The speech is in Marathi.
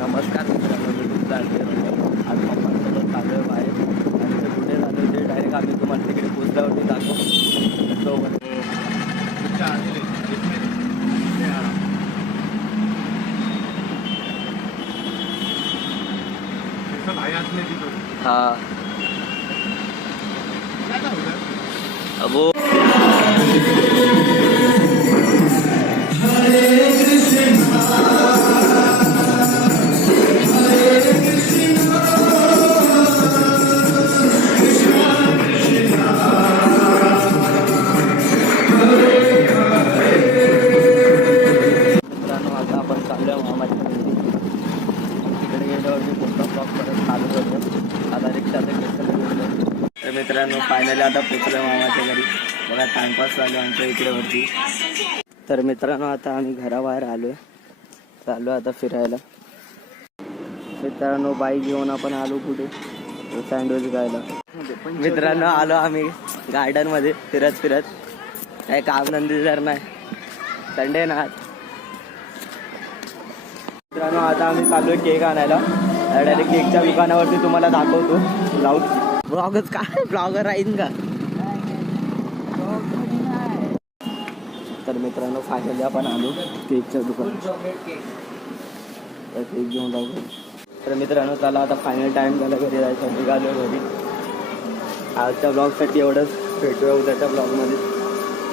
नमस्कार मित्रांनो, मी तुमचा आज पप्पांसोबत चालू आहे बाहेर आणि ते कुठे झालं ते डायरेक्ट आम्ही तुम्हाला तिकडे पोचल्यावरती दाखवू. हाँ वो आता आपण चाललो आहे मामाच्या घरी. तिकडे गेल्यावरती पुढचा ब्लॉग परत चालू करतो. आता रिक्षाचं घेतलं गेलं. तर मित्रांनो फायनली आता पोचलो मामाच्या घरी. बघा टाइमपास चालू आमच्या इकडे वरती. तर मित्रांनो आता आम्ही घराबाहेर आलोय, चालू आता फिरायला. मित्रांनो बाईक घेऊन आपण आलो कुठे सँडविच खायला. मित्रांनो आलो आम्ही गार्डन मध्ये फिरत फिरत. काही काम धंदे जर नाही, संडे ना. मित्रांनो आता आम्ही चालू आहे केक आणायला. डायरेक्ट केकच्या दुकानावरती तुम्हाला दाखवतो. ब्लॉगच काय ब्लॉगर राहीन का. तर मित्रांनो फायनली आपण आलो केकच्या दुकानात. केक घेऊन जाऊ. तर मित्रांनो चला आता फायनल टाइम झाला घरी जायचं. निघालो घरी. आजच्या ब्लॉगसाठी एवढंच. भेटूया उद्याच्या ब्लॉगमध्ये.